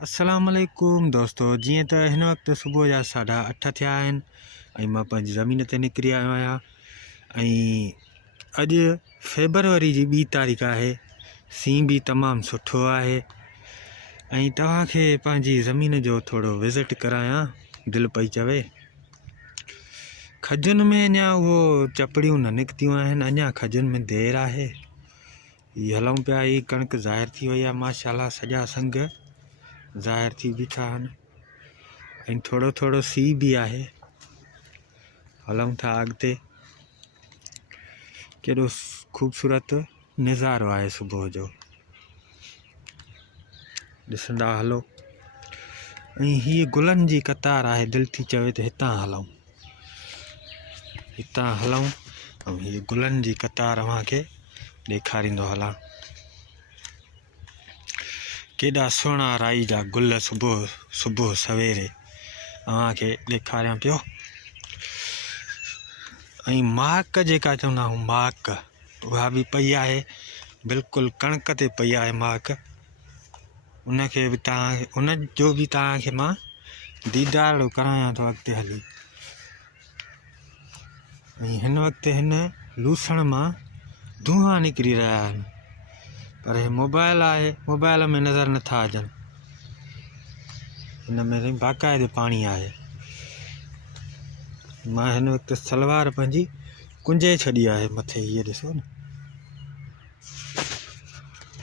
अस्सलामुअलैकुम दोस्तों, जीअं त हिन वक़्तु सुबुह जा 8:30 थिया आहिनि ऐं मां पंहिंजी ज़मीन ते निकिरी आयो आहियां। ऐं अॼु फेबरवरी जी 2 तारीख़ आहे। सीन बि तमामु सुठो आहे ऐं तव्हांखे पंहिंजी ज़मीन जो थोरो विज़िट करायां दिलि पई चवे। खजुनि में अञा उहो चपड़ियूं न निकितियूं आहिनि, अञा खजुनि में देरि आहे। हीअ हलूं पिया, ही कणिक ज़ाहिर थी वई आहे, माशाल्लाह सॼा संग ज़ाहिर थी बीठा आहिनि ऐं थोरो थोरो सीउ बि आहे। हलूं था अॻिते। केॾो ख़ूबसूरत नज़ारो आहे सुबुह जो, ॾिसंदा हलो। ऐं हीअ गुलनि जी कतार आहे, दिलि थी चवे त हितां हलूं ऐं हीअ गुलनि जी कतार अव्हांखे ॾेखारींदो हलां। केॾा सुहिणा राई जा गुल सुबुह सवेरे अव्हांखे ॾेखारियां पियो। ऐं महक जेका चवंदा आहियूं महक, उहा बि पई आहे, बिल्कुलु कणिक ते पई आहे महक। उनखे बि उनजो बि तव्हांखे मां दीदार करायां थो अॻिते हली। ऐं हिन वक़्तु हिन लूसण मां धुआं निकिरी रहिया आहिनि, पर हे मोबाइल आहे, मोबाइल में नज़र नथा अचनि। हिन में बाक़ाइदे पाणी आहे। मां हिन वक़्तु सलवार पंहिंजी कुंजे छॾी आहे मथे, हीअ ॾिसो न।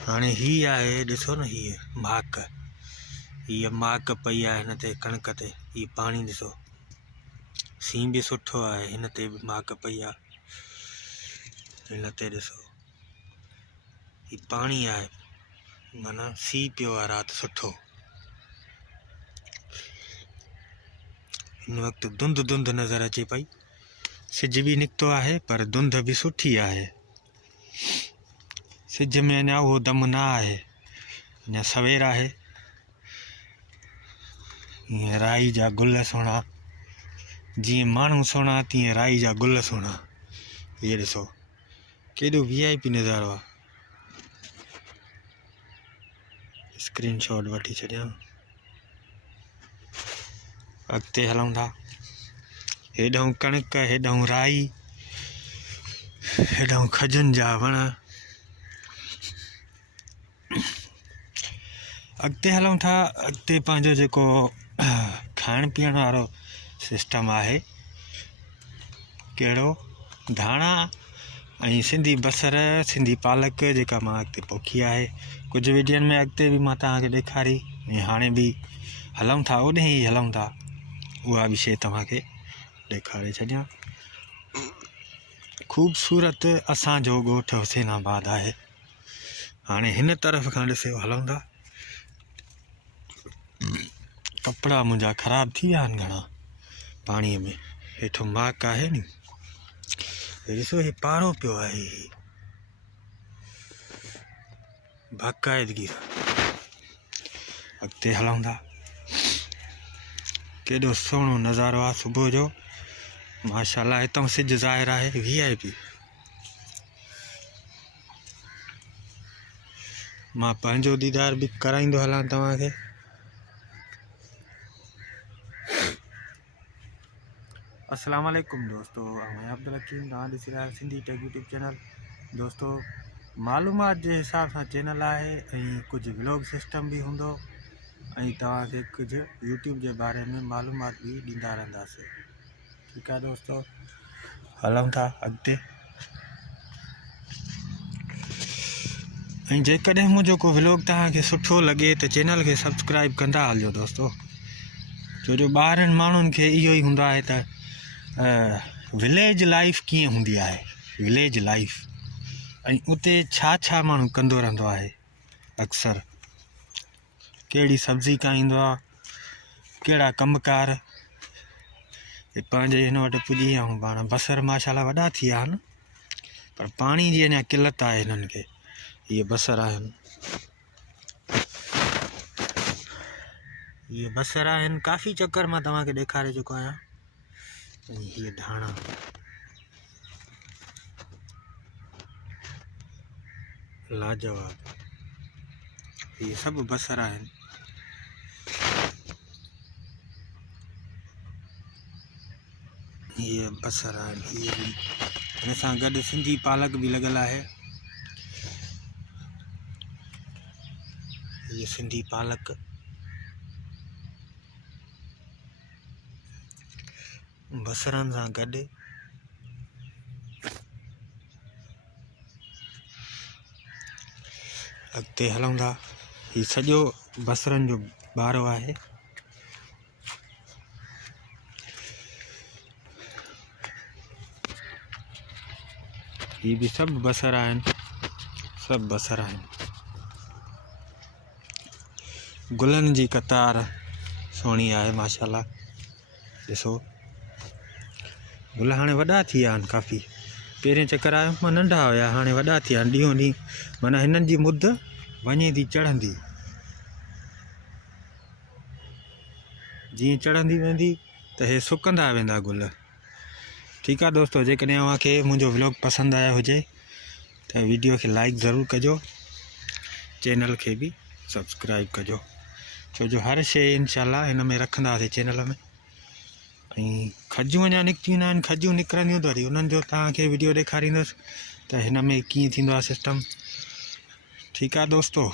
हाणे हीअ आहे, ॾिसो न, हीअ महक पई आहे हिन ते कणिक ते। हीअ पाणी ॾिसो, सीन बि सुठो आहे, हिन ते बि महक पई आहे। हिन ते ॾिसो, हीअ पाणी आहे, माना सीउ पियो आहे राति सुठो। हिन वक़्तु धुंध नज़र अचे पई, सिज बि निकितो आहे पर धुंध बि सुठी आहे। सिज में अञा उहो दम न आहे, अञा सवेर आहे। हीअं राई जा गुल सुहिणा, जीअं माण्हू सुहिणा तीअं राई जा गुल सुहिणा। हीअ ॾिसो केॾो VIP नज़ारो आहे। स्क्रीनशॉट वठी छॾियां। अॻिते हलूं था। हेॾां कणिक, हेॾां राई, हेॾां खजुनि जा वण। अॻिते हलूं था। अॻिते पंहिंजो जेको खाइण पीअण वारो सिस्टम आहे, कहिड़ो, धाणा ऐं सिंधी बसर, सिंधी पालक, जेका मां अॻिते पोखी आहे। कुझु वीडियोनि में अॻिते बि मां तव्हांखे ॾेखारी, ऐं हाणे बि हलूं था ओॾे ई हलूं था, उहा बि शइ तव्हांखे ॾेखारे छॾियां। ख़ूबसूरत असांजो ॻोठु हुसैनाबाद आहे। हाणे हिन तरफ़ खां ॾिसो, हलूं था। कपिड़ा मुंहिंजा ख़राब थी विया आहिनि घणा पाणीअ में, हेठो महक आहे नी। ॾिसो हे पारो पियो आहे, बाक़ाइदगी। अॻिते हलूं था। केॾो सुहिणो नज़ारो आहे सुबुह जो, माशाल्लाह। हितां सिज ज़ाहिर आहे, VIP। मां पंहिंजो दीदार बि कराईंदो हलां तव्हांखे। अस्सलाम वालेकुम दोस्तों, मैं अब्दुल हकीम, तव्हां ॾिसी रहिया आहियो सिंधी टेक यूट्यूब चैनल। दोस्तों, मालूमात जे हिसाब सां चैनल आहे ऐं कुझु व्लॉग सिस्टम बि हूंदो, ऐं तव्हांखे कुझु यूट्यूब जे बारे में मालूमात बि ॾींदा रहंदासीं। ठीकु आहे दोस्तों, हलूं था अॻिते। ऐं जेकॾहिं मुंहिंजो को व्लॉग तव्हांखे सुठो लॻे त चैनल खे सब्सक्राइब कंदा हलिजो दोस्तों, छो जो ॿारनि माण्हुनि खे इहो ई हूंदो आहे त विलेज लाइफ कीअं हूंदी आहे, विलेज लाइफ, ऐं उते छा माण्हू कंदो रहंदो आहे। अक्सर कहिड़ी सब्ज़ी खाईंदो आहे, कहिड़ा कमकार। पंहिंजे हिन वटि पुॼी विया आहियूं पाण। बसर माशाल्लाह वॾा थी विया आहिनि, पर पाणी जी अञा किलत आहे हिननि खे। इहे बसर आहिनि, इहे बसर आहिनि। काफ़ी चक्कर मां तव्हांखे ॾेखारे चुको आहियां। ऐं हीअ धाणा, लाजवाब। इहे सभु बसर आहिनि। ये बसर आहिनि, ये भी हिन सां गॾु सिंधी पालक भी लॻल आहे। ये सिंधी पालक बसरनि सां गॾु अॻिते हलूं था। हीउ सॼो बसरनि जो ॿारो आहे। ये भी सब बसर आहिनि, सब बसर आहिनि। गुलनि जी कतार सोणी आहे माशाल्लाह। ॾिसो गुल हाणे वॾा थी विया आहिनि काफ़ी। पहिरें चकर आयो मां नंढा हुया, हाणे वॾा थी विया आहिनि। ॾींहों ॾींहुं माना हिननि जी मुद वञे थी चढ़ंदी। जीअं चढ़ंदी वेंदी त हे सुकंदा वेंदा गुल। ठीकु आहे दोस्तों, जेकॾहिं तव्हांखे मुंहिंजो व्लॉग पसंदि आयो हुजे त वीडियो खे लाइक ज़रूरु कजो, चैनल खे भी सब्सक्राइब कजो, छो जो हर शइ इंशाल्लाह हिन में रखंदासीं चैनल में। ऐं खजूं अञा निकितियूं न आहिनि, खजूं निकिरंदियूं त वरी उन्हनि जो तव्हांखे वीडियो ॾेखारींदुसि त हिन में कीअं थींदो आहे सिस्टम। ठीकु आहे दोस्तों।